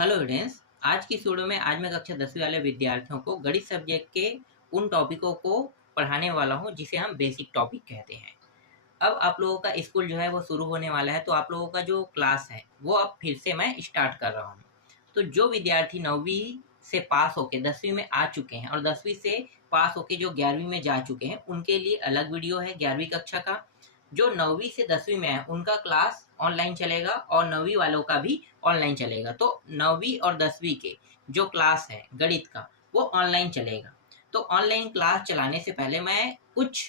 Hello students. आज की इस वीडियो में आज मैं कक्षा 10वीं वाले विद्यार्थियों को गणित सब्जेक्ट के उन टॉपिकों को पढ़ाने वाला हूं जिसे हम बेसिक टॉपिक कहते हैं। अब आप लोगों का स्कूल जो है वो शुरू होने वाला है, तो आप लोगों का जो क्लास है वो अब फिर से मैं स्टार्ट कर रहा हूँ। तो जो विद्यार्थी 9वीं से पास होके 10वीं में आ चुके हैं और 10वीं से पास होके जो 11वीं में जा चुके हैं उनके लिए अलग वीडियो है 11वीं कक्षा का। जो 9वीं से 10वीं में है उनका क्लास ऑनलाइन चलेगा और 9वीं वालों का भी ऑनलाइन चलेगा। तो 9वीं और 10वीं के जो क्लास है गणित का वो ऑनलाइन चलेगा। तो ऑनलाइन क्लास चलाने से पहले मैं कुछ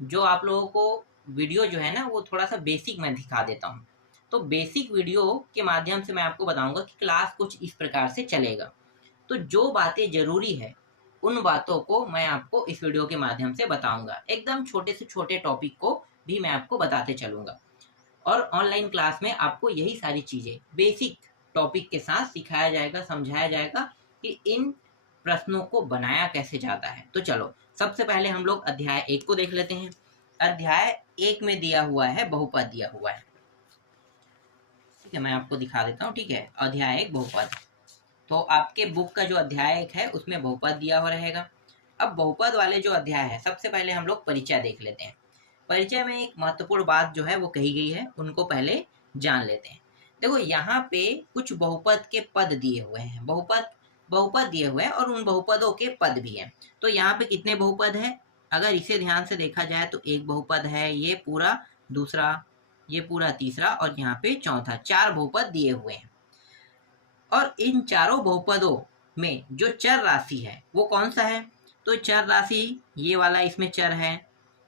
जो आप लोगों को वीडियो जो है ना वो थोड़ा सा बेसिक मैं दिखा देता हूँ। तो बेसिक वीडियो के माध्यम से मैं आपको बताऊंगा कि क्लास कुछ इस प्रकार से चलेगा। तो जो बातें ज़रूरी है उन बातों को मैं आपको इस वीडियो के माध्यम से बताऊंगा। एकदम छोटे से छोटे टॉपिक को भी मैं आपको बताते चलूंगा और ऑनलाइन क्लास में आपको यही सारी चीज़ें बेसिक टॉपिक के साथ सिखाया जाएगा, समझाया जाएगा कि इन प्रश्नों को बनाया कैसे जाता है। तो चलो सबसे पहले हम लोग अध्याय 1 को देख लेते हैं। अध्याय 1 में दिया हुआ है बहुपद दिया हुआ है। ठीक है, मैं आपको दिखा देता हूँ। ठीक है, अध्याय 1 बहुपद। तो आपके बुक का जो अध्याय 1 है उसमें बहुपद दिया हुआ रहेगा। अब बहुपद वाले जो अध्याय है सबसे पहले हम लोग परिचय देख लेते हैं। परिचय में एक महत्वपूर्ण बात जो है वो कही गई है, उनको पहले जान लेते हैं। देखो यहाँ पे कुछ बहुपद के पद दिए हुए हैं, बहुपद बहुपद दिए हुए हैं और उन बहुपदों के पद भी हैं। तो यहाँ पे कितने बहुपद हैं? अगर इसे ध्यान से देखा जाए तो एक बहुपद है, ये पूरा दूसरा, ये पूरा तीसरा और यहाँ पे चौथा, 4 बहुपद दिए हुए हैं। और इन चारों बहुपदों में जो चर राशि है वो कौन सा है? तो चर राशि ये वाला इसमें चर है,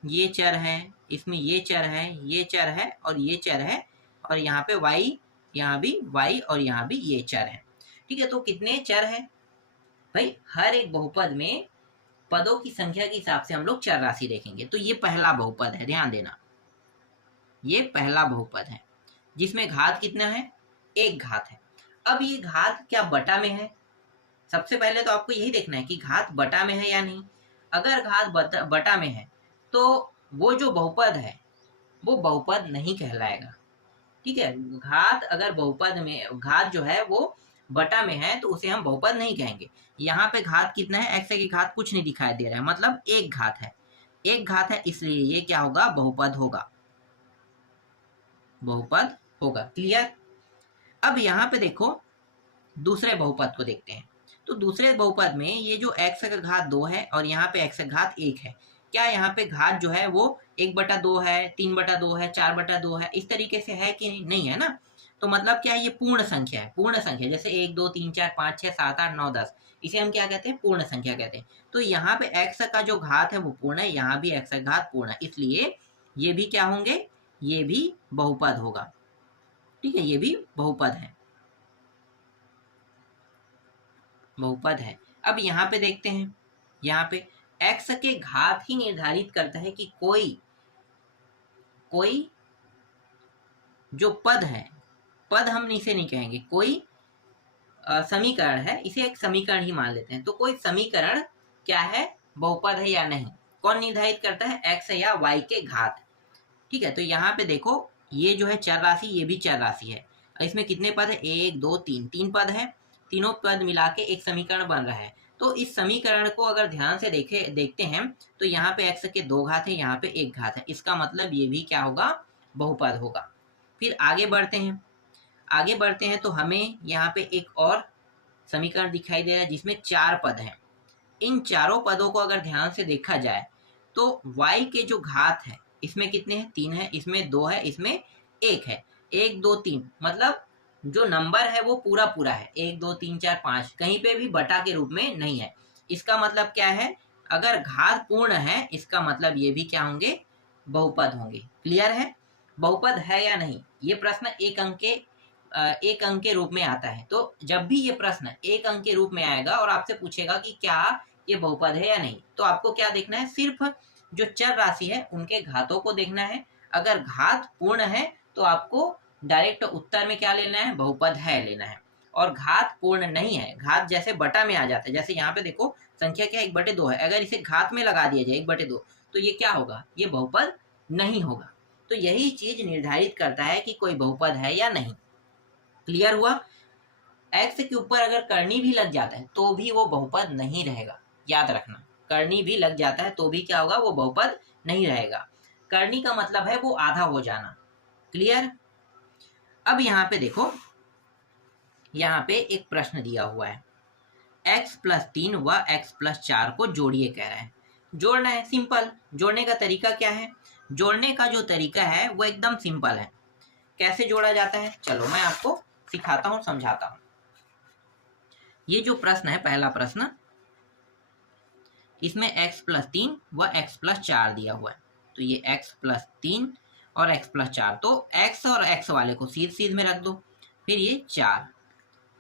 ये चर है, इसमें ये चर है, ये चर है और ये चर है और यहाँ पे y, यहाँ भी y और यहाँ भी ये चर है। ठीक है, तो कितने चर है भाई? हर एक बहुपद में पदों की संख्या के हिसाब से हम लोग चर राशि देखेंगे। तो ये पहला बहुपद है, ध्यान देना, ये पहला बहुपद है जिसमें घात कितना है? एक घात है। अब ये घात क्या बटा में है? सबसे पहले तो आपको यही देखना है कि घात बटा में है या नहीं। अगर घात बटा में है तो वो जो बहुपद है वो बहुपद नहीं कहलाएगा। ठीक है, घात अगर बहुपद में, घात जो है वो बटा में है तो उसे हम बहुपद नहीं कहेंगे। यहाँ पे घात कितना है? x की घात कुछ नहीं दिखाई दे रहा है, मतलब एक घात है, एक घात है, इसलिए ये क्या होगा? बहुपद होगा, बहुपद होगा। क्लियर? अब यहाँ पे देखो दूसरे बहुपद को देखते हैं। तो दूसरे बहुपद में ये जो x का घात 2 है और यहाँ पे x का घात 1 है, क्या यहाँ पे घात जो है वो 1/2 है, 3/2 है, 4/2 है, इस तरीके से है कि नहीं है ना? तो मतलब क्या है? ये पूर्ण संख्या है। पूर्ण संख्या जैसे 1 2 3 4 5 6 7 8 9 10, इसे हम क्या कहते हैं? पूर्ण संख्या कहते हैं। तो यहाँ पे x का जो घात है वो पूर्ण है, यहाँ भी x का घात पूर्ण है, इसलिए ये भी क्या होंगे? ये भी बहुपद होगा। ठीक है, ये भी बहुपद है, बहुपद है। अब यहाँ पे देखते हैं, यहाँ पे x के घात ही निर्धारित करता है कि कोई कोई जो पद है, पद हम इसे नहीं कहेंगे, कोई समीकरण है, इसे एक समीकरण ही मान लेते हैं। तो कोई समीकरण क्या है? बहुपद है या नहीं? कौन निर्धारित करता है? x या y के घात। ठीक है, तो यहाँ पे देखो ये जो है चर राशि, ये भी चर राशि है। इसमें कितने पद है? 1 2 3, 3 पद है। तीनों पद मिला के एक समीकरण बन रहा है। तो इस समीकरण को अगर ध्यान से देखते हैं तो यहाँ पे x के 2 घात है, यहाँ पे 1 घात है, इसका मतलब ये भी क्या होगा? बहुपद होगा। फिर आगे बढ़ते हैं, आगे बढ़ते हैं तो हमें यहाँ पे एक और समीकरण दिखाई दे रहा है जिसमें 4 पद हैं। इन चारों पदों को अगर ध्यान से देखा जाए तो y के जो घात है इसमें कितने हैं? 3 है, इसमें 2 है, इसमें 1 है। 1 2 3 मतलब जो नंबर है वो पूरा पूरा है, 1 2 3 4 5, कहीं पे भी बटा के रूप में नहीं है। इसका मतलब क्या है? अगर घात पूर्ण है इसका मतलब ये भी क्या होंगे? बहुपद होंगे। क्लियर है? बहुपद है या नहीं, ये प्रश्न एक अंक के रूप में आता है। तो जब भी ये प्रश्न एक अंक के रूप में आएगा और आपसे पूछेगा कि क्या ये बहुपद है या नहीं, तो आपको क्या देखना है? सिर्फ जो चर राशि है उनके घातों को देखना है। अगर घात पूर्ण है तो आपको डायरेक्ट उत्तर में क्या लेना है? बहुपद है लेना है। और घात पूर्ण नहीं है, घात जैसे बटा में आ जाता है, जैसे यहाँ पे देखो संख्या क्या 1/2 है, अगर इसे घात में लगा दिया जाए 1/2 तो ये क्या होगा? ये बहुपद नहीं होगा। तो यही चीज निर्धारित करता है कि कोई बहुपद है या नहीं। क्लियर हुआ? x के ऊपर अगर करनी भी लग जाता है तो भी वो बहुपद नहीं रहेगा, याद रखना। करनी भी लग जाता है तो भी क्या होगा, वो बहुपद नहीं रहेगा। करनी का मतलब है वो आधा हो जाना। क्लियर। अब यहाँ पे देखो, यहाँ पे एक प्रश्न दिया हुआ है, x+3 व x+4 को जोड़िए कह रहा है। जोड़ना है, सिंपल। जोड़ने का तरीका क्या है? जोड़ने का जो तरीका है वो एकदम सिंपल है। कैसे जोड़ा जाता है, चलो मैं आपको सिखाता हूँ, समझाता हूँ। ये जो प्रश्न है, पहला प्रश्न, इसमें x+3 व x+4 दिया हुआ है। तो ये x+3 और x+4, तो x और x वाले को सीध में रख दो, फिर ये 4।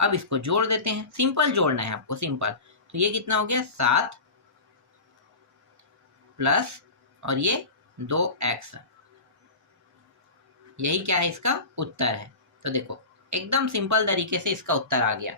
अब इसको जोड़ देते हैं, सिंपल जोड़ना है आपको, सिंपल। तो ये कितना हो गया, 7 प्लस और ये 2x। यही क्या है, इसका उत्तर है। तो देखो एकदम सिंपल तरीके से इसका उत्तर आ गया,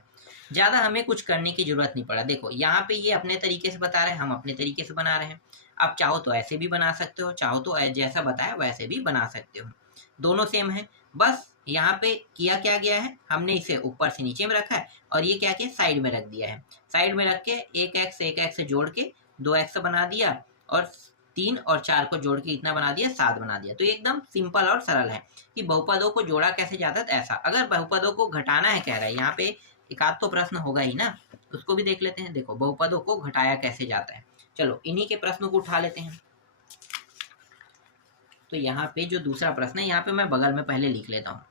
ज़्यादा हमें कुछ करने की जरूरत नहीं पड़ा। देखो यहाँ पे ये अपने तरीके से बता रहे हैं, हम अपने तरीके से बना रहे हैं। आप चाहो तो ऐसे भी बना सकते हो, चाहो तो जैसा बताया वैसे भी बना सकते हो, दोनों सेम है। बस यहाँ पे किया क्या गया है, हमने इसे ऊपर से नीचे में रखा है और ये क्या किया, साइड में रख दिया है। साइड में रख के एक एक्स जोड़ के 2x बना दिया, और 3 और 4 को जोड़ के इतना बना दिया, 7 बना दिया। तो ये एकदम सिंपल और सरल है कि बहुपदों को जोड़ा कैसे जाता है। ऐसा अगर बहुपदों को घटाना है कह रहा है, यहाँ पे एक आध तो प्रश्न होगा ही ना, उसको भी देख लेते हैं। देखो बहुपदों को घटाया कैसे जाता है, चलो इन्हीं के प्रश्नों को उठा लेते हैं। तो यहाँ पे जो दूसरा प्रश्न है, यहाँ पे मैं बगल में पहले लिख लेता हूँ,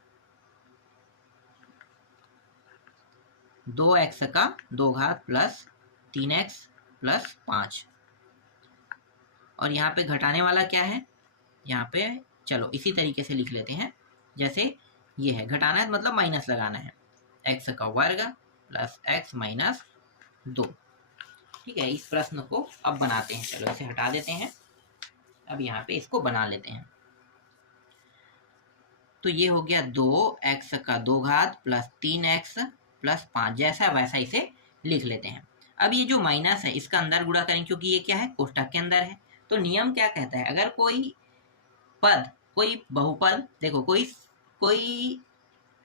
2x का 2 घात प्लस 3x प्लस 5। और यहाँ पे घटाने वाला क्या है, यहाँ पे चलो इसी तरीके से लिख लेते हैं, जैसे ये है। घटाना है मतलब माइनस लगाना है, x का वर्ग प्लस x माइनस 2। ठीक है, इस प्रश्न को अब बनाते हैं। चलो इसे हटा देते हैं, अब यहाँ पे इसको बना लेते हैं। तो ये हो गया 2x का 2 घात प्लस 3x प्लस 5, जैसा वैसा इसे लिख लेते हैं। अब ये जो माइनस है इसका अंदर गुणा करें, क्योंकि ये क्या है, कोष्ठक के अंदर है। तो नियम क्या कहता है, अगर कोई पद, कोई बहुपद, देखो कोई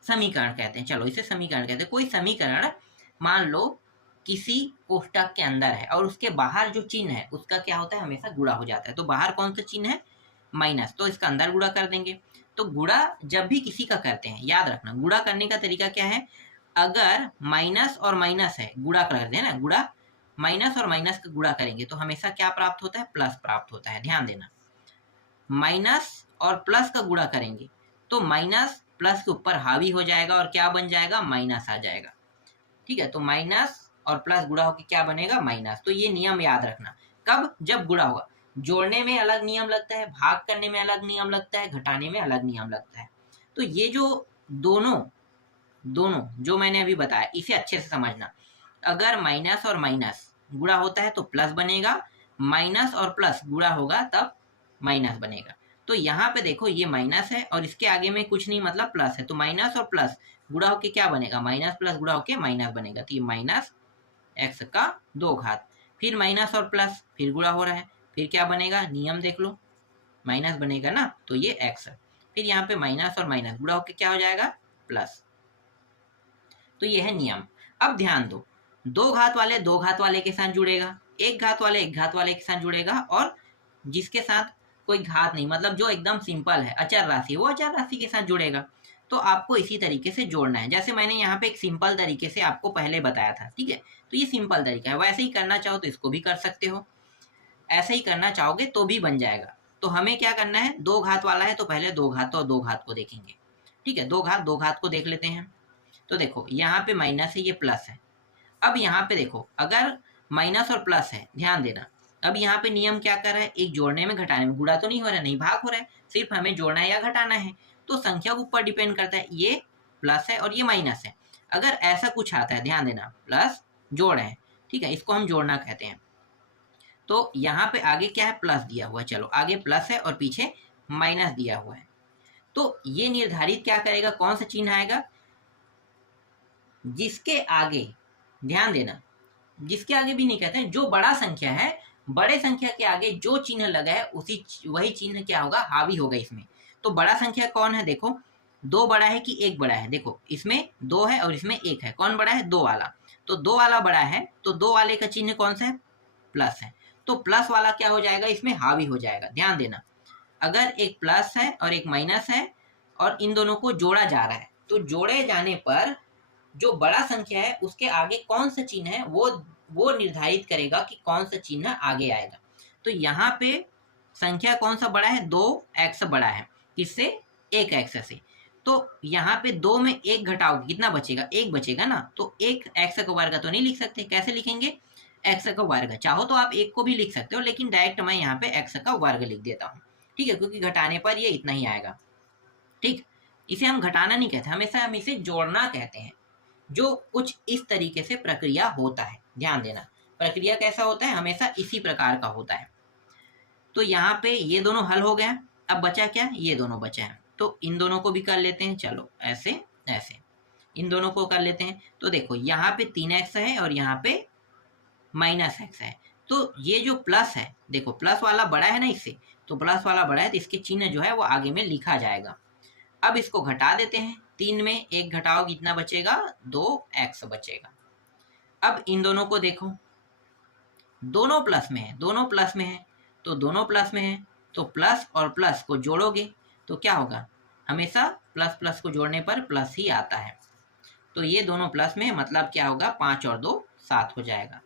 समीकरण कहते हैं, चलो इसे समीकरण कहते हैं। कोई समीकरण मान लो किसी कोष्ठक के अंदर है और उसके बाहर जो चिन्ह है उसका क्या होता है, हमेशा गुणा हो जाता है। तो बाहर कौन सा चिन्ह है, माइनस, तो इसका अंदर गुणा कर देंगे। तो गुणा जब भी किसी का करते हैं, याद रखना गुणा करने का तरीका क्या है, अगर माइनस और माइनस है, गुणा करते हैं ना, गुणा माइनस और माइनस का गुणा करेंगे तो हमेशा क्या प्राप्त होता है, प्लस प्राप्त होता है। ध्यान देना, माइनस और प्लस का गुणा करेंगे तो माइनस प्लस के ऊपर हावी हो जाएगा और क्या बन जाएगा, माइनस आ जाएगा। ठीक है, तो माइनस और प्लस गुणा होकर क्या बनेगा, माइनस। तो ये नियम याद रखना, कब, जब गुणा होगा। जोड़ने में अलग नियम लगता है, भाग करने में अलग नियम लगता है, घटाने में अलग नियम लगता है। तो ये जो दोनों जो मैंने अभी बताया, इसे अच्छे से समझना। अगर माइनस और माइनस गुणा होता है तो प्लस बनेगा, माइनस और प्लस गुणा होगा तब माइनस बनेगा। तो यहाँ पे देखो ये माइनस है और इसके आगे में कुछ नहीं, मतलब प्लस है। तो माइनस और प्लस गुणा होके क्या बनेगा, माइनस प्लस गुणा होके माइनस बनेगा। तो ये माइनस x का 2 घात, फिर माइनस और प्लस फिर गुणा हो रहा है, फिर क्या बनेगा, नियम देख लो, माइनस बनेगा ना, तो ये x, फिर यहाँ पे माइनस और माइनस गुणा होके क्या हो जाएगा, प्लस। तो ये है नियम। अब ध्यान दो, 2 घात वाले 2 घात वाले के साथ जुड़ेगा, 1 घात वाले 1 घात वाले के साथ जुड़ेगा, और जिसके साथ कोई घात नहीं, मतलब जो एकदम सिंपल है, अचर राशि, वो अचर राशि के साथ जुड़ेगा। तो आपको इसी तरीके से जोड़ना है, जैसे मैंने यहाँ पे एक सिंपल तरीके से आपको पहले बताया था। ठीक है, तो ये सिंपल तरीका है। वैसे ही करना चाहो तो इसको भी कर सकते हो, ऐसे ही करना चाहोगे तो भी बन जाएगा। तो हमें क्या करना है, 2 घात वाला है तो पहले 2 घात और 2 घात को देखेंगे। ठीक है, 2 घात को देख लेते हैं। तो देखो यहाँ पे माइनस है, ये प्लस है। अब यहाँ पे देखो, अगर माइनस और प्लस है, ध्यान देना, अब यहाँ पे नियम क्या कर रहा है, एक जोड़ने में घटाने में, गुणा तो नहीं हो रहा है, नहीं भाग हो रहा है, सिर्फ हमें जोड़ना है या घटाना है। तो संख्या के ऊपर डिपेंड करता है, ये प्लस है और ये माइनस है। अगर ऐसा कुछ आता है, ध्यान देना, प्लस जोड़ है, ठीक है, इसको हम जोड़ना कहते हैं। तो यहाँ पे आगे क्या है, प्लस दिया हुआ है, चलो आगे प्लस है और पीछे माइनस दिया हुआ है। तो ये निर्धारित क्या करेगा, कौन सा चिन्ह आएगा, जिसके आगे, ध्यान देना, जिसके आगे भी नहीं कहते हैं, जो बड़ा संख्या है, बड़े संख्या के आगे जो चिन्ह लगा है वही चिन्ह क्या होगा, हावी होगा इसमें। तो बड़ा संख्या कौन है, देखो दो बड़ा है कि एक बड़ा है? देखो इसमें दो है और इसमें एक है, कौन बड़ा है? दो वाला। तो दो वाला बड़ा है, तो दो वाले का चिन्ह कौन सा है? प्लस है। तो प्लस वाला क्या हो जाएगा? इसमें हावी हो जाएगा। ध्यान देना, अगर एक प्लस है और एक माइनस है और इन दोनों को जोड़ा जा रहा है, तो जोड़े जाने पर जो बड़ा संख्या है उसके आगे कौन सा चिन्ह है वो निर्धारित करेगा कि कौन सा चिन्ह आगे आएगा। तो यहाँ पे संख्या कौन सा बड़ा है? 2x बड़ा है। किससे? 1x से। तो यहाँ पे 2 में 1 घटाओगे, कितना बचेगा? 1 बचेगा ना। तो 1x का वर्ग तो नहीं लिख सकते, कैसे लिखेंगे? x का वर्ग। चाहो तो आप 1 को भी लिख सकते हो, लेकिन डायरेक्ट मैं यहाँ पे x का वर्ग लिख देता हूँ। ठीक है, क्योंकि घटाने पर ये इतना ही आएगा। ठीक, इसे हम घटाना नहीं कहते, हमेशा हम इसे जोड़ना कहते हैं, जो कुछ इस तरीके से प्रक्रिया होता है। ध्यान देना, प्रक्रिया कैसा होता है? हमेशा इसी प्रकार का होता है। तो यहाँ पे ये दोनों हल हो गया। अब बचा क्या? ये दोनों बचे हैं, तो इन दोनों को भी कर लेते हैं। चलो ऐसे ऐसे इन दोनों को कर लेते हैं। तो देखो यहाँ पे 3x है और यहाँ पे -x है। तो ये जो प्लस है, देखो प्लस वाला बड़ा है ना इससे, तो प्लस वाला बड़ा है तो इसके चिन्ह जो है वो आगे में लिखा जाएगा। अब इसको घटा देते हैं, 3 में 1 घटाओ, कितना बचेगा? 2x बचेगा। अब इन दोनों को देखो, दोनों प्लस में है, दोनों प्लस में है, तो दोनों प्लस में है, तो प्लस और प्लस को जोड़ोगे तो क्या होगा? हमेशा प्लस प्लस को जोड़ने पर प्लस ही आता है। तो ये दोनों प्लस में है, मतलब क्या होगा? 5 और 2 7 हो जाएगा।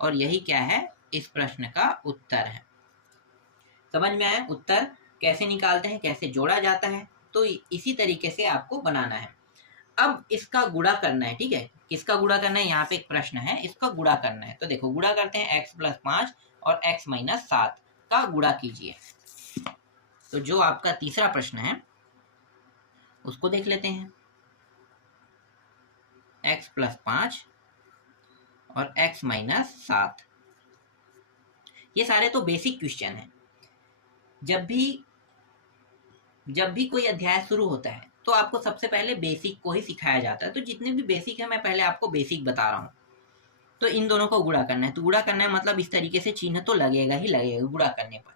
और यही क्या है? इस प्रश्न का उत्तर है। समझ में आया उत्तर कैसे निकालते हैं, कैसे जोड़ा जाता है? तो इसी तरीके से आपको बनाना है। अब इसका गुणा करना है। ठीक है, किसका गुणा करना है? यहाँ पे एक प्रश्न है, इसका गुणा करना है। तो देखो गुणा करते हैं, x + 5 और x - 7 का गुणा कीजिए। तो जो आपका तीसरा प्रश्न है उसको देख लेते हैं। x + 5 और x - 7, ये सारे तो बेसिक क्वेश्चन है। जब भी कोई अध्याय शुरू होता है तो आपको सबसे पहले बेसिक को ही सिखाया जाता है। तो जितने भी बेसिक है मैं पहले आपको बेसिक बता रहा हूँ। तो इन दोनों को गुणा करना है, तो गुणा करना है मतलब इस तरीके से चिन्ह तो लगेगा ही लगेगा गुणा करने पर।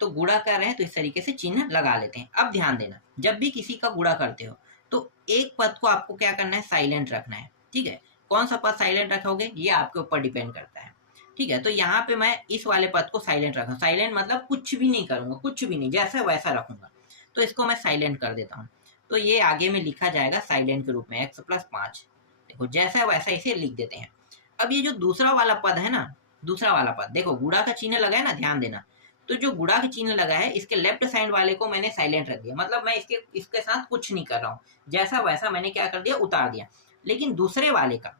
तो गुणा कर रहे हैं तो इस तरीके से चिन्ह लगा लेते हैं। अब ध्यान देना, जब भी किसी का गुणा करते हो तो एक पद को आपको क्या करना है? साइलेंट रखना है। ठीक है, कौन सा पद साइलेंट रखोगे ये आपके ऊपर डिपेंड करता है। ठीक है, तो यहाँ पे मैं इस वाले पद को साइलेंट रखूँ। साइलेंट मतलब कुछ भी नहीं करूँगा, कुछ भी नहीं, जैसा वैसा रखूँगा। तो इसको मैं साइलेंट कर देता हूँ। तो ये आगे में लिखा जाएगा साइलेंट के रूप में, x + 5। देखो जैसा वैसा इसे लिख देते हैं। अब ये जो दूसरा वाला पद है ना, दूसरा वाला पद देखो गुणा का चिन्ह लगा है ना, ध्यान देना। तो जो गुणा का चिन्ह लगा है इसके लेफ्ट साइड वाले को मैंने साइलेंट रख दिया, मतलब मैं इसके साथ कुछ नहीं कर रहा हूँ, जैसा वैसा मैंने क्या कर दिया? उतार दिया। लेकिन दूसरे वाले का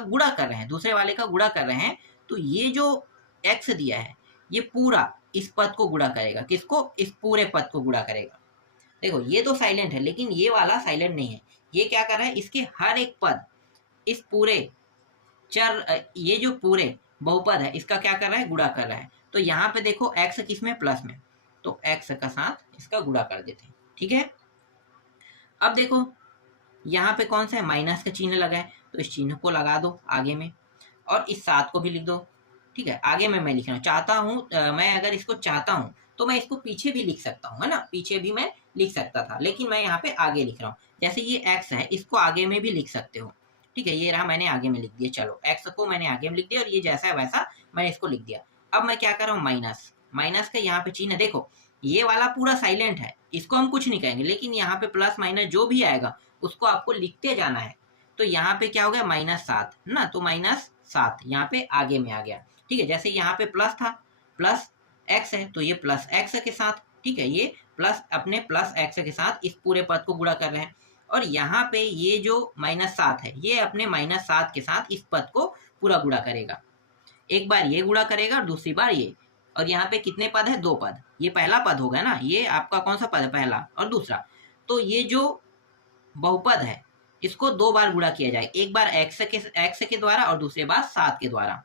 गुणा कर रहे हैं, दूसरे वाले का गुणा कर रहे हैं, तो ये जो x दिया है ये पूरा इस पद को गुणा करेगा। किसको? इस पूरे पद को गुणा करेगा। देखो ये तो साइलेंट है, लेकिन ये वाला साइलेंट नहीं है। ये क्या कर रहा है? इसके हर एक पद, इस पूरे ये जो पूरे बहुपद है इसका क्या कर रहा है? गुणा कर रहा है। तो यहाँ पे देखो x किस में? प्लस में, तो x का साथ इसका गुणा कर देते हैं। ठीक है, अब देखो यहाँ पे कौन सा है? माइनस का चिन्ह लगा है, तो इस चिन्ह को लगा दो आगे में, और इस 7 को भी लिख दो। ठीक है, आगे में मैं लिख रहा हूँ, चाहता हूँ मैं अगर इसको चाहता हूँ तो मैं इसको पीछे भी लिख सकता हूँ, है ना, पीछे भी मैं लिख सकता था, लेकिन मैं यहाँ पे आगे लिख रहा हूँ। जैसे ये x है, इसको आगे में भी लिख सकते हो। ठीक है, ये रहा, मैंने आगे में लिख दिया। चलो x को मैंने आगे में लिख दिया और ये जैसा है वैसा मैंने इसको लिख दिया। अब मैं क्या कर रहा हूँ? माइनस का यहाँ पे चिन्ह देखो, ये वाला पूरा साइलेंट है, इसको हम कुछ नहीं कहेंगे, लेकिन यहाँ पे प्लस माइनस जो भी आएगा उसको आपको लिखते जाना है। तो यहाँ पे क्या हो गया? -7 ना, तो -7 यहाँ पे आगे में आ गया। ठीक है, जैसे यहाँ पे प्लस था, प्लस x है, तो ये प्लस x के साथ, ठीक है, ये प्लस अपने प्लस x के साथ इस पूरे पद को गुणा कर रहे हैं। और यहाँ पे ये जो -7 है ये अपने -7 के साथ इस पद को पूरा गुणा करेगा। एक बार ये गुणा करेगा और दूसरी बार ये। और यहाँ पे कितने पद है? 2 पद। ये पहला पद होगा ना, ये आपका कौन सा पद है? पहला, और दूसरा। तो ये जो बहुपद है इसको 2 बार गुणा किया जाए, एक बार x के द्वारा और दूसरी बार 7 के द्वारा।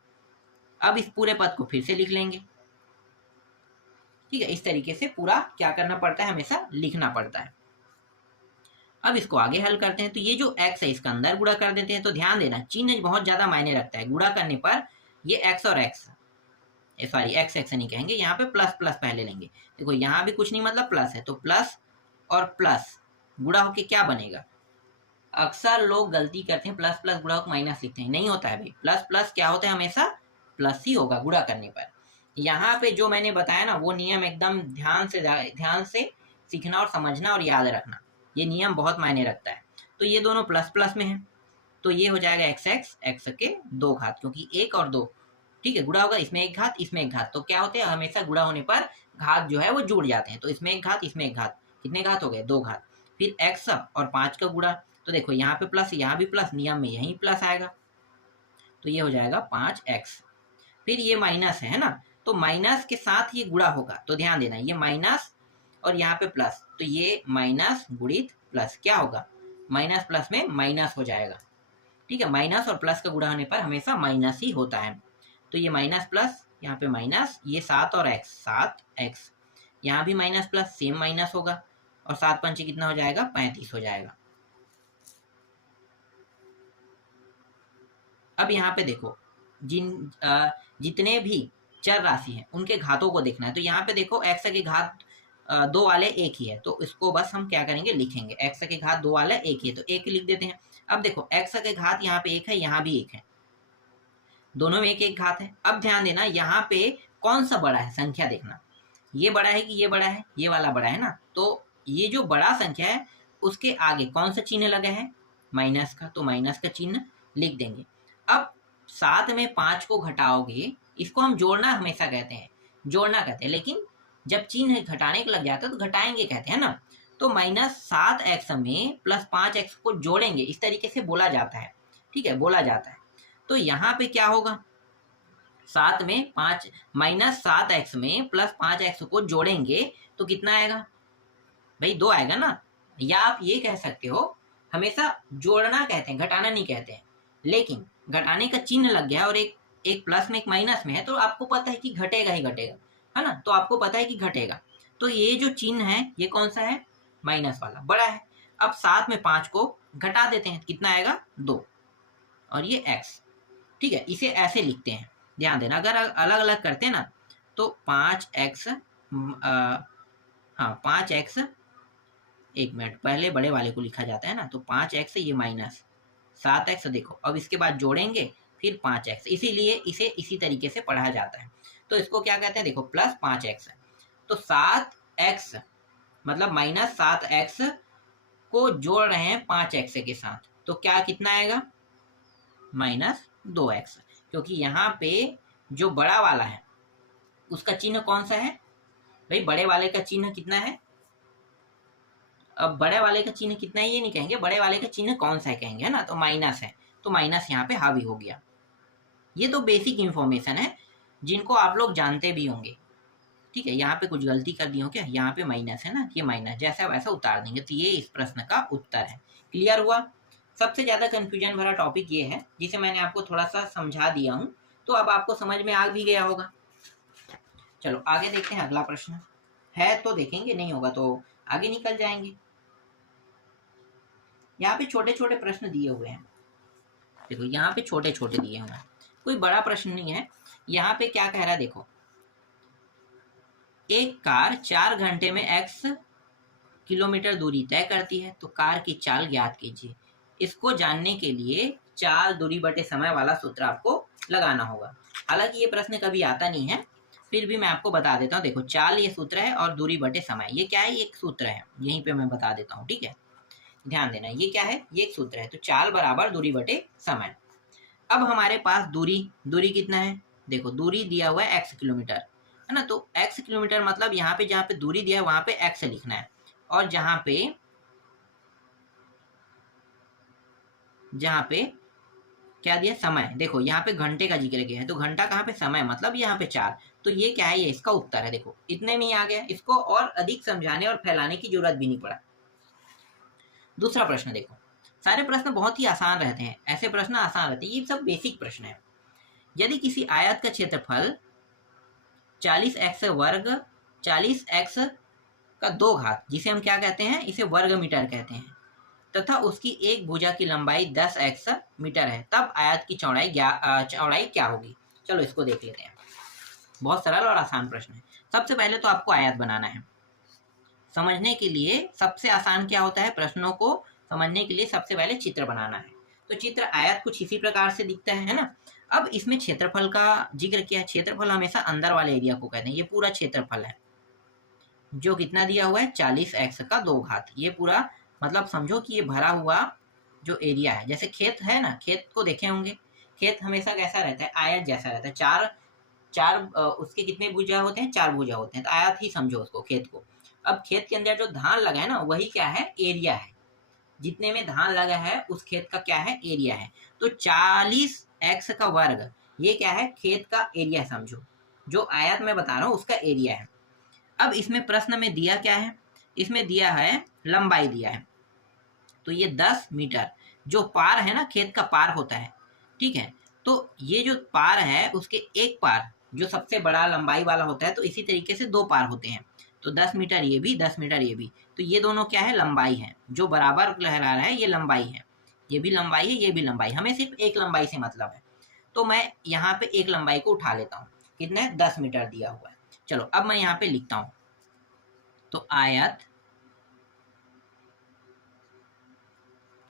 अब इस पूरे पद को फिर से लिख लेंगे। ठीक है, इस तरीके से पूरा क्या करना पड़ता है? हमेशा लिखना पड़ता है। अब इसको आगे हल करते हैं। तो ये जो x है इसका अंदर गुणा कर देते हैं। तो ध्यान देना, चिन्ह बहुत ज्यादा मायने रखता है। गुणा करने पर ये x और x, सॉरी x नहीं कहेंगे, यहाँ पे प्लस प्लस पहले लेंगे। देखो यहाँ भी कुछ नहीं, मतलब प्लस है, तो प्लस और प्लस गुणा होके क्या बनेगा? अक्सर लोग गलती करते हैं, प्लस प्लस गुणा होकर माइनस लिखते हैं। नहीं होता है भाई, प्लस प्लस क्या होता है, हमेशा प्लस ही होगा गुणा करने पर। यहाँ पे जो मैंने बताया ना वो नियम एकदम ध्यान से सीखना और समझना और याद रखना, ये नियम बहुत मायने रखता है। तो ये दोनों प्लस प्लस में है, तो ये हो जाएगा एक्स एक्स, एक्स के 2 घात, क्योंकि 1 और 2 ठीक है गुणा होगा, इसमें 1 घात इसमें 1 घात, तो क्या होते हैं हमेशा गुणा होने पर घात जो है वो जुड़ जाते हैं। तो इसमें 1 घात इसमें 1 घात, कितने घात हो गए? 2 घात। फिर एक्स और 5 का गुणा, तो देखो यहाँ पे प्लस यहाँ भी प्लस, नियम में यहीं प्लस आएगा, तो ये हो जाएगा 5x। फिर ये माइनस है ना, तो माइनस के साथ ये गुणा होगा, तो ध्यान देना ये माइनस और यहाँ पे प्लस, तो ये माइनस गुणित प्लस क्या होगा? माइनस प्लस में माइनस हो जाएगा। ठीक है, माइनस और प्लस का गुणा होने पर हमेशा माइनस ही होता है। तो ये माइनस प्लस, यहाँ पे माइनस, ये 7 और x, 7x, यहाँ भी माइनस प्लस सेम माइनस होगा, और 7 पंचे कितना हो जाएगा? 35 हो जाएगा। अब यहाँ पे देखो जितने भी चर राशि हैं उनके घातों को देखना है। तो यहाँ पे देखो x के घात 2 वाले एक ही है, तो इसको बस हम क्या करेंगे, लिखेंगे x के घात 2 वाला एक ही है, तो एक लिख देते हैं। अब देखो x के घात यहाँ पे एक है, यहाँ भी एक है, दोनों में एक एक घात है। अब ध्यान देना यहाँ पे कौन सा बड़ा है, संख्या देखना, ये बड़ा है कि ये बड़ा है? ये वाला बड़ा है ना, तो ये जो बड़ा संख्या है उसके आगे कौन सा चिन्ह लगा है? माइनस का, तो माइनस का चिन्ह लिख देंगे। अब 7 में 5 को घटाओगे, इसको हम जोड़ना हमेशा कहते हैं, जोड़ना कहते हैं, लेकिन जब चिन्ह घटाने को लग जाता है तो घटाएंगे कहते हैं ना। तो -7x में +5x को जोड़ेंगे, इस तरीके से बोला जाता है। ठीक है, बोला जाता है। तो यहाँ पे क्या होगा, 7 में 5 -7x में +5x को जोड़ेंगे तो कितना आएगा भाई? 2 आएगा ना। या आप ये कह सकते हो, हमेशा जोड़ना कहते हैं, घटाना नहीं कहते हैं, लेकिन घटाने का चिन्ह लग गया और एक प्लस में एक माइनस में है, तो आपको पता है कि घटेगा ही घटेगा, है ना, तो आपको पता है कि घटेगा। तो ये जो चिन्ह है ये कौन सा है? माइनस वाला, बड़ा है। अब 7 में 5 को घटा देते हैं, कितना आएगा? 2, और ये x। ठीक है, इसे ऐसे लिखते हैं, ध्यान देना। अगर अलग अलग करते हैं ना तो 5x, हाँ 5x, एक मिनट, पहले बड़े वाले को लिखा जाता है ना, तो 5x ये माइनस 7x, देखो अब इसके बाद जोड़ेंगे फिर 5x, इसीलिए इसे इसी तरीके से पढ़ा जाता है। तो इसको क्या कहते हैं, देखो +5x, तो 7x मतलब -7x को जोड़ रहे हैं 5x के साथ, तो क्या कितना आएगा? -2x, क्योंकि यहाँ पे जो बड़ा वाला है उसका चिन्ह कौन सा है भाई? बड़े वाले का चिन्ह कितना है? अब बड़े वाले का चिन्ह कितना है ये नहीं कहेंगे, बड़े वाले का चिन्ह कौन सा है कहेंगे, है ना, तो माइनस है, तो माइनस यहाँ पे हावी हो गया। ये तो बेसिक इंफॉर्मेशन है जिनको आप लोग जानते भी होंगे। ठीक है, यहाँ पे कुछ गलती कर दी हो क्या? यहाँ पे माइनस है ना, ये माइनस जैसा वैसा उतार देंगे, तो ये इस प्रश्न का उत्तर है। क्लियर हुआ? सबसे ज्यादा कंफ्यूजन भरा टॉपिक ये है, जिसे मैंने आपको थोड़ा सा समझा दिया हूँ, तो अब आपको समझ में आ भी गया होगा। चलो आगे देखते हैं, अगला प्रश्न है तो देखेंगे, नहीं होगा तो आगे निकल जाएंगे। यहाँ पे छोटे छोटे प्रश्न दिए हुए हैं, देखो यहाँ पे छोटे छोटे दिए हुए हैं, कोई बड़ा प्रश्न नहीं है। यहाँ पे क्या कह रहा है, देखो एक कार 4 घंटे में x किलोमीटर दूरी तय करती है, तो कार की चाल ज्ञात कीजिए। इसको जानने के लिए चाल दूरी बटे समय वाला सूत्र आपको लगाना होगा। हालांकि ये प्रश्न कभी आता नहीं है, फिर भी मैं आपको बता देता हूँ। देखो चाल ये सूत्र है और दूरी बटे समय ये क्या है, ये एक सूत्र है, यहीं पे मैं बता देता हूँ। ठीक है, ध्यान देना, ये क्या है, ये एक सूत्र है। तो चाल बराबर दूरी बटे समय। अब हमारे पास दूरी कितना है, देखो दूरी दिया हुआ है x किलोमीटर, है ना, तो x किलोमीटर मतलब यहाँ पे जहाँ पे दूरी दिया है वहां पे x लिखना है, और जहाँ पे क्या दिया, समय, देखो यहाँ पे घंटे का जिक्र किया है, तो घंटा कहाँ पे, समय मतलब यहाँ पे 4, तो ये क्या है, ये इसका उत्तर है। देखो इतने में ही आ गया, इसको और अधिक समझाने और फैलाने की जरूरत भी नहीं पड़ा। दूसरा प्रश्न देखो, सारे प्रश्न बहुत ही आसान रहते हैं, ऐसे प्रश्न आसान रहते हैं, ये सब बेसिक प्रश्न है। यदि किसी आयत का क्षेत्रफल 40x वर्ग 40x का 2 घात, जिसे हम क्या कहते हैं, इसे वर्ग मीटर कहते हैं, तथा उसकी एक भुजा की लंबाई 10x मीटर है, तब आयत की चौड़ाई क्या होगी? चलो इसको देख लेते हैं, बहुत सरल और आसान प्रश्न है। सबसे पहले तो आपको आयत बनाना है। समझने के लिए सबसे आसान क्या होता है, प्रश्नों को समझने के लिए सबसे पहले चित्र बनाना है। तो चित्र आयत कुछ इसी प्रकार से दिखता है ना। अब इसमें क्षेत्रफल का जिक्र किया है। क्षेत्रफल हमेशा अंदर वाले एरिया को कहते हैं। ये पूरा क्षेत्रफल है जो कितना दिया हुआ है, 40x का 2 घात। ये पूरा मतलब समझो कि ये भरा हुआ जो एरिया है, जैसे खेत है ना, खेत को देखे होंगे, खेत हमेशा कैसा रहता है, आयत जैसा रहता है। चार चार उसके कितने भुजा होते हैं, 4 भुजा होते हैं, तो आयत ही समझो उसको, खेत को। अब खेत के अंदर जो धान लगा है ना, वही क्या है, एरिया है। जितने में धान लगा है उस खेत का क्या है, एरिया है। तो 40x का वर्ग ये क्या है, खेत का एरिया है समझो, जो आयत में बता रहा हूँ उसका एरिया है। अब इसमें प्रश्न में दिया क्या है, इसमें दिया है लंबाई दिया है। तो ये 10 मीटर जो पार है ना, खेत का पार होता है, ठीक है। तो ये जो पार है उसके एक पार जो सबसे बड़ा लंबाई वाला होता है, तो इसी तरीके से 2 पार होते हैं। तो 10 मीटर ये भी, 10 मीटर ये भी, तो ये दोनों क्या है, लंबाई है। जो बराबर लहरा रहा है ये लंबाई है, ये भी लंबाई है, ये भी लंबाई। हमें सिर्फ एक लंबाई से मतलब है। तो मैं यहाँ पे एक लंबाई को उठा लेता हूँ, कितना है, 10 मीटर दिया हुआ है। चलो अब मैं यहाँ पे लिखता हूँ, तो आयत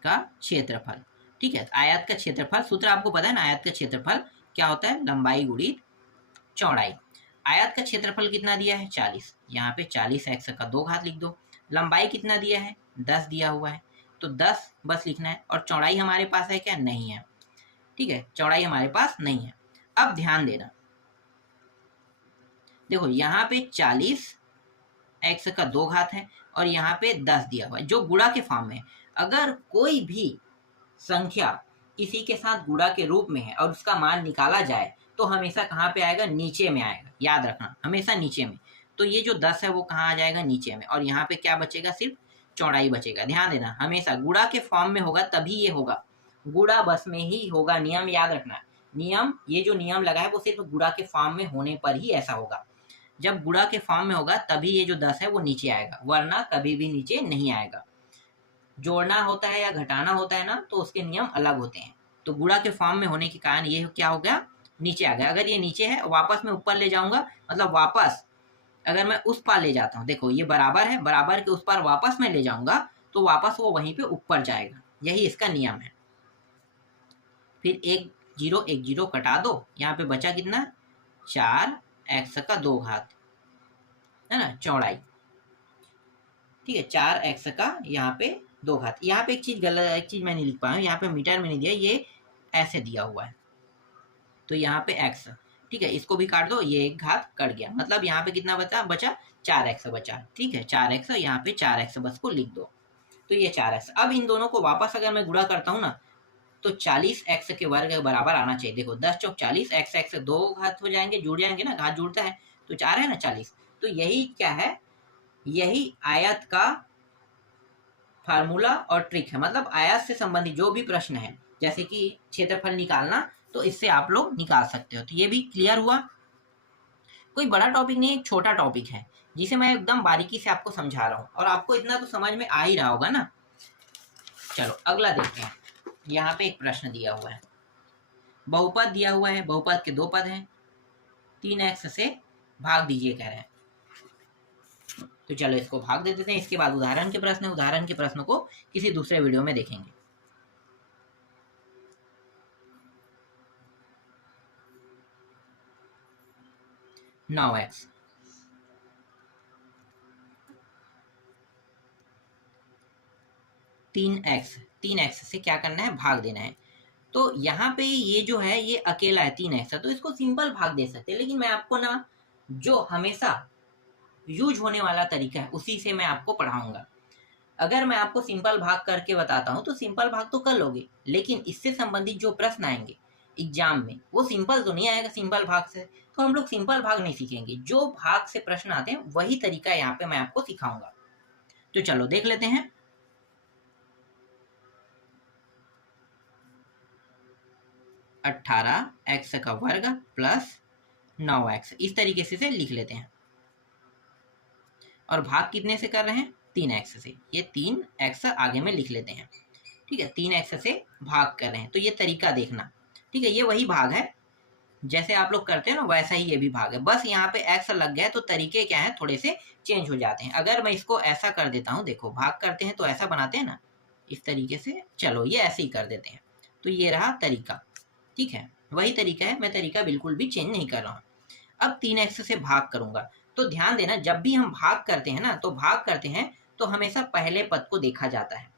का क्षेत्रफल, ठीक है। आयत का क्षेत्रफल सूत्र आपको पता है ना, आयत का क्षेत्रफल क्या होता है, लंबाई गुणित चौड़ाई। आयत का क्षेत्रफल कितना दिया है, 40। यहाँ पे 40x का 2 घात लिख दो। लंबाई कितना दिया है, 10 दिया हुआ है, तो 10 बस लिखना है। और चौड़ाई हमारे पास है क्या, नहीं है, ठीक है, चौड़ाई हमारे पास नहीं है। अब ध्यान देना, देखो यहाँ पे 40x का 2 घात है और यहाँ पे 10 दिया हुआ है, जो गुणा के फॉर्म में है। अगर कोई भी संख्या किसी के साथ गुणा के रूप में है और उसका मान निकाला जाए, तो हमेशा कहाँ पे आएगा, नीचे में आएगा, याद रखना, हमेशा नीचे में। तो ये जो 10 है वो कहाँ आ जाएगा, नीचे में। और यहाँ पे क्या बचेगा, सिर्फ चौड़ाई बचेगा। ध्यान देना, हमेशा गुणा के फॉर्म में होगा तभी ये होगा, गुणा बस में ही होगा। नियम याद रखना, नियम, ये जो नियम लगा है वो सिर्फ गुणा के फॉर्म में होने पर ही ऐसा होगा। जब गुणा के फॉर्म में होगा तभी ये जो 10 है वो नीचे आएगा, वरना कभी भी नीचे नहीं आएगा। जोड़ना होता है या घटाना होता है ना, तो उसके नियम अलग होते हैं। तो गुणा के फॉर्म में होने के कारण ये क्या हो गया, नीचे आ गया। अगर ये नीचे है, वापस मैं ऊपर ले जाऊंगा, मतलब वापस अगर मैं उस पार ले जाता हूँ, देखो ये बराबर है, बराबर के उस पार वापस मैं ले जाऊंगा तो वापस वो वहीं पे ऊपर जाएगा। यही इसका नियम है। फिर एक जीरो कटा दो, यहाँ पे बचा कितना, 4x का 2 घात, है ना, चौड़ाई, ठीक है, 4x का यहाँ पे 2 घात। यहाँ पे एक चीज गलत, एक चीज मैं नहीं लिख पाया हूँ, यहाँ पे मीटर में नहीं दिया, ये ऐसे दिया हुआ है। तो यहाँ पे x, ठीक है, इसको भी काट दो, ये एक घात कट गया, मतलब यहाँ पे कितना बचा 4x बचा, ठीक है, 4x, यहाँ पे 4x बस को लिख दो। तो ये 4x। अब इन दोनों को वापस अगर मैं गुणा करता हूँ ना, तो 40x के वर्ग के बराबर आना चाहिए। देखो 10 चौक 40, x 2 घात हो जाएंगे, जुड़ जाएंगे ना, घात जुड़ता है, तो 4 है ना 40। तो यही क्या है, यही आयत का फार्मूला और ट्रिक है। मतलब आयत से संबंधित जो भी प्रश्न है, जैसे कि क्षेत्रफल निकालना, तो इससे आप लोग निकाल सकते हो। तो ये भी क्लियर हुआ। कोई बड़ा टॉपिक नहीं, एक छोटा टॉपिक है जिसे मैं एकदम बारीकी से आपको समझा रहा हूँ, और आपको इतना तो समझ में आ ही रहा होगा ना। चलो अगला देखते हैं। यहाँ पे एक प्रश्न दिया हुआ है, बहुपद दिया हुआ है, बहुपद के 2 पद हैं, 3x से भाग दीजिए कह रहे हैं। तो चलो इसको भाग दे देते हैं। इसके बाद उदाहरण के प्रश्न, उदाहरण के प्रश्न को किसी दूसरे वीडियो में देखेंगे। नाउ x, तीन एक्स से क्या करना है, भाग देना है। तो यहाँ पे ये जो है ये अकेला है, 3x है, तो इसको सिंपल भाग दे सकते हैं। लेकिन मैं आपको ना जो हमेशा यूज होने वाला तरीका है उसी से मैं आपको पढ़ाऊंगा। अगर मैं आपको सिंपल भाग करके बताता हूँ तो सिंपल भाग तो कर लोगे, लेकिन इससे संबंधित जो प्रश्न आएंगे एग्जाम में वो सिंपल तो नहीं आएगा सिंपल भाग से। तो हम लोग सिंपल भाग नहीं सीखेंगे, जो भाग से प्रश्न आते हैं वही तरीका यहाँ पे मैं आपको सिखाऊंगा। तो चलो देख लेते हैं। 18x का वर्ग प्लस 9x, इस तरीके से लिख लेते हैं। और भाग कितने से कर रहे हैं, 3x से। ये 3x आगे में लिख लेते हैं, ठीक है, 3x से भाग कर रहे हैं। तो ये तरीका देखना, ठीक है, ये वही भाग है जैसे आप लोग करते हैं ना वैसा ही ये भी भाग है, बस यहाँ पे एक्स लग गया तो तरीके क्या है थोड़े से चेंज हो जाते हैं। अगर मैं इसको ऐसा कर देता हूँ, देखो भाग करते हैं तो ऐसा बनाते हैं ना, इस तरीके से, चलो ये ऐसे ही कर देते हैं, तो ये रहा तरीका। ठीक है, वही तरीका है, मैं तरीका बिल्कुल भी चेंज नहीं कर रहा हूँ। अब 3x से भाग करूंगा, तो ध्यान देना जब भी हम भाग करते हैं ना, तो भाग करते हैं तो हमेशा पहले पद को देखा जाता है।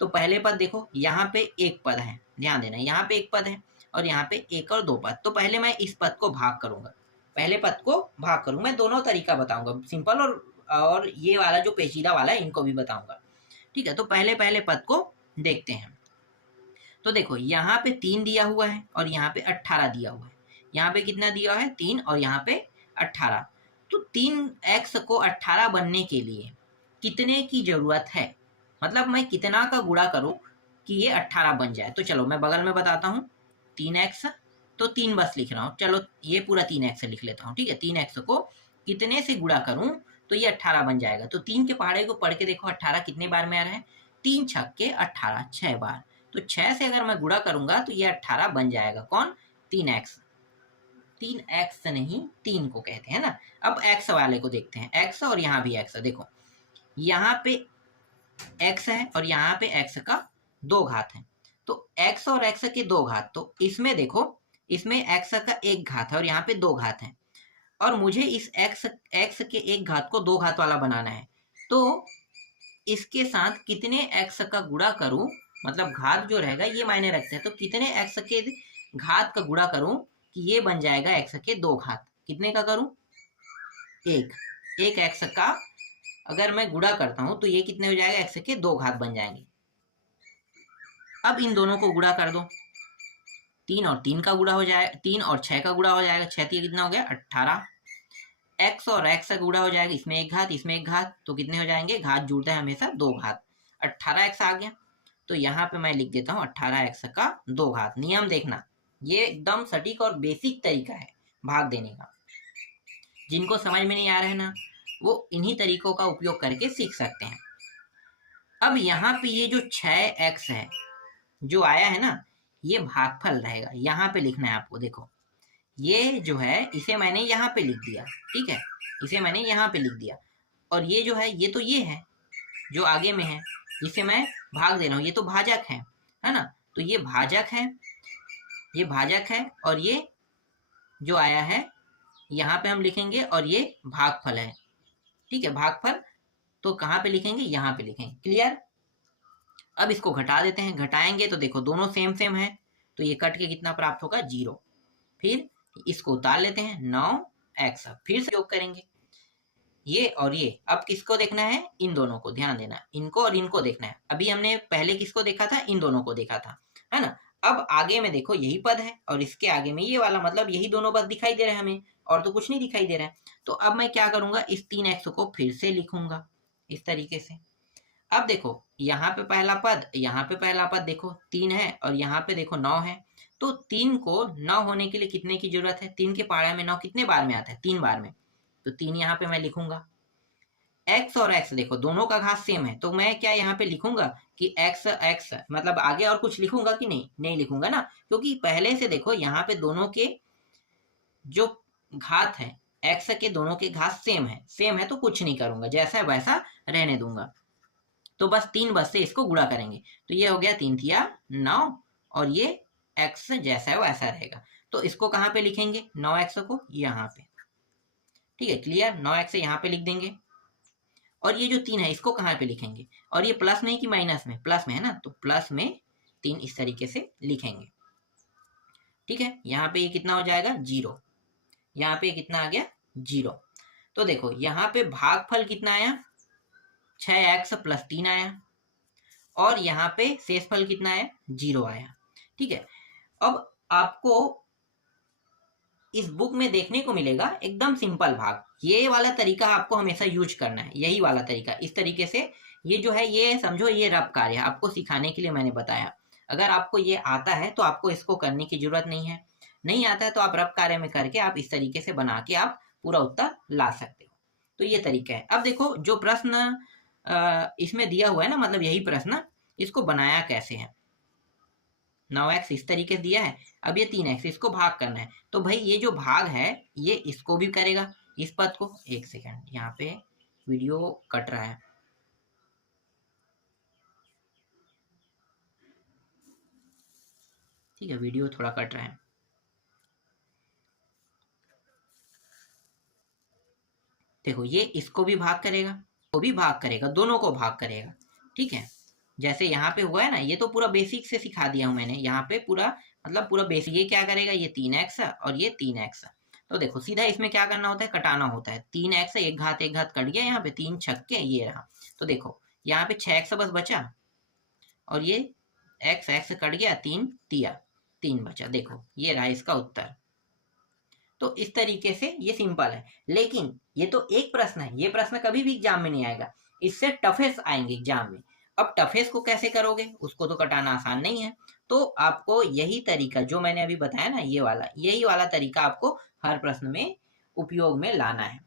तो पहले पद देखो, यहाँ पे एक पद है, ध्यान देना यहाँ पे एक पद है और यहाँ पे एक और दो पद। तो पहले मैं इस पद को भाग करूंगा, पहले पद को भाग करूंगा। मैं दोनों तरीका बताऊंगा, सिंपल और ये वाला जो पेचीदा वाला है इनको भी बताऊंगा। ठीक है, तो पहले पहले पद को देखते हैं। तो देखो यहाँ पे 3 दिया हुआ है और यहाँ पे 18 दिया हुआ है। यहाँ पे कितना दिया है 3 और यहाँ पे 18। तो 3x को 18 बनने के लिए कितने की जरूरत है, मतलब मैं कितना का गुणा करूं कि ये 18 बन जाए। तो चलो मैं बगल में बताता हूँ, 3x, तो 3 बस लिख रहा हूँ, चलो ये पूरा 3x लिख लेता हूँ। ठीक है, 3x को कितने से गुणा करूं तो ये 18 बन जाएगा। तो 3 के पहाड़े को पढ़ के देखो 18 कितने बार में आ रहा है, 3 छक्के 18, 6 बार। तो 6 से अगर मैं गुणा करूंगा तो ये 18 बन जाएगा। कौन, 3x। 3x नहीं 3 को कहते हैं ना। अब x वाले को देखते हैं, x और यहाँ भी x है। देखो यहाँ पे x है और यहाँ पे x का 2 घात है, तो x और x के 2 घात, तो इसमें देखो इसमें x का 1 घात है और यहाँ पे 2 घात है, और मुझे इस x के 1 घात को 2 घात वाला बनाना है। तो इसके साथ कितने x का गुणा करूं, मतलब घात जो रहेगा ये मायने रखते हैं, तो कितने x के घात का गुणा करूं कि ये बन जाएगा x के 2 घात। कितने का करूं, एक x का अगर मैं गुणा करता हूं तो ये कितने हो जाएगा, x के 2 घात बन जाएंगे। अब इन दोनों को गुणा कर दो, 3 और 3 का गुणा हो जाएगा, 3 और 6 का गुणा हो जाएगा, 6 कितना हो गया 18। x और x का गुणा हो जाएगा, इसमें एक घात इसमें एक घात, तो कितने हो जाएंगे, घात जुड़ता है हमेशा 2 घात, 18x आ गया। तो यहाँ पे मैं लिख देता हूँ 18x का 2 घात। नियम देखना, ये एकदम सटीक और बेसिक तरीका है भाग देने का। जिनको समझ में नहीं आ रहा है ना, वो इन्हीं तरीकों का उपयोग करके सीख सकते हैं। अब यहाँ पे ये जो 6x है जो आया है ना, ये भागफल रहेगा, यहाँ पे लिखना है आपको। देखो ये जो है इसे मैंने यहाँ पे लिख दिया, ठीक है, इसे मैंने यहाँ पे लिख दिया, और ये जो है ये तो ये है जो आगे में है, इसे मैं भाग दे रहा हूँ, ये तो भाजक है ना। तो ये भाजक है, ये भाजक है, और ये जो आया है यहाँ पे हम लिखेंगे, और ये भागफल है। ठीक है, भागफल तो कहाँ पे लिखेंगे, यहाँ पे लिखेंगे। क्लियर। अब इसको घटा देते हैं, घटाएंगे तो देखो दोनों सेम सेम है, तो ये कट के कितना प्राप्त होगा 0। फिर इसको उतार लेते हैं 9x, फिर से योग करेंगे ये और ये। अब किसको देखना है, इन दोनों को, ध्यान देना, इनको और इनको देखना है। अभी हमने पहले किसको देखा था, इन दोनों को देखा था, है ना। अब आगे में देखो यही पद है और इसके आगे में ये वाला, मतलब यही दोनों पद दिखाई दे रहे हैं हमें, और तो कुछ नहीं दिखाई दे रहा है। तो अब मैं क्या करूंगा, इस 3x को फिर से लिखूंगा इस तरीके से। अब देखो यहाँ पे पहला पद, यहाँ पे पहला पद देखो 3 है और यहाँ पे देखो 9 है। तो 3 को 9 होने के लिए कितने की जरूरत है, 3 के पहाड़े में 9 कितने बार में आता है, 3 बार में, तो 3 यहाँ पे मैं लिखूंगा। x और x देखो दोनों का घात सेम है, तो मैं क्या यहाँ पे लिखूंगा कि x मतलब आगे और कुछ लिखूंगा कि नहीं, नहीं लिखूंगा ना, क्योंकि पहले से देखो यहाँ पे दोनों के जो घात है, x के दोनों के घात सेम है, तो कुछ नहीं करूंगा, जैसा है वैसा रहने दूंगा। तो बस 3 बस से इसको गुणा करेंगे, तो ये हो गया 3 तिया 9, और ये x जैसा है वैसा रहेगा। तो इसको कहाँ पे लिखेंगे, 9x को यहाँ पे। ठीक है, क्लियर। 9x यहाँ पे लिख देंगे, और ये जो 3 है इसको कहाँ पे लिखेंगे, और ये प्लस में कि माइनस में, प्लस में है ना, तो प्लस में 3 इस तरीके से लिखेंगे। ठीक है, यहाँ पे ये कितना हो जाएगा 0, यहाँ पे कितना आ गया 0। तो देखो यहाँ पे भागफल कितना आया, 6x + 3 आया, और यहाँ पे शेषफल कितना आया 0 आया। ठीक है, अब आपको इस बुक में देखने को मिलेगा एकदम सिंपल भाग, ये वाला तरीका आपको हमेशा यूज करना है, यही वाला तरीका। इस तरीके से ये जो है, ये समझो ये रफ कार्य है, आपको सिखाने के लिए मैंने बताया। अगर आपको ये आता है तो आपको इसको करने की जरूरत नहीं है, नहीं आता है तो आप रफ कार्य में करके आप इस तरीके से बना के आप पूरा उत्तर ला सकते हो। तो ये तरीका है। अब देखो जो प्रश्न इसमें दिया हुआ है ना, मतलब यही प्रश्न, इसको बनाया कैसे है। 9x इस तरीके से दिया है, अब ये 3x, इसको भाग करना है। तो भाई ये जो भाग है ये इसको भी करेगा, इस पद को। एक सेकेंड, यहाँ पे वीडियो कट रहा है। ठीक है, वीडियो थोड़ा कट रहा है। देखो ये इसको भी भाग करेगा, को भी भाग करेगा, दोनों को भाग करेगा। ठीक है, जैसे यहाँ पे हुआ है ना, ये तो पूरा बेसिक से सिखा दिया हूं मैंने। यहाँ पे पूरा मतलब पूरा बेसिक। ये क्या करेगा, ये 3x और ये 3x। तो देखो सीधा इसमें क्या करना होता है, कटाना होता है। 3x एक घात कट गया, यहाँ पे 3 छक्के ये रहा। तो देखो यहाँ पे 6x बस बचा, और ये x कट गया, 3 तिया 3 बचा। देखो ये रहा इसका उत्तर। तो इस तरीके से ये सिंपल है। लेकिन ये तो एक प्रश्न है, ये प्रश्न कभी भी एग्जाम में नहीं आएगा, इससे टफेस्ट आएंगे एग्जाम में। अब टफेस्ट को कैसे करोगे, उसको तो कटाना आसान नहीं है। तो आपको यही तरीका जो मैंने अभी बताया ना, ये वाला, यही वाला तरीका आपको हर प्रश्न में उपयोग में लाना है।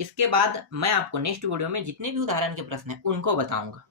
इसके बाद मैं आपको नेक्स्ट वीडियो में जितने भी उदाहरण के प्रश्न हैं उनको बताऊंगा।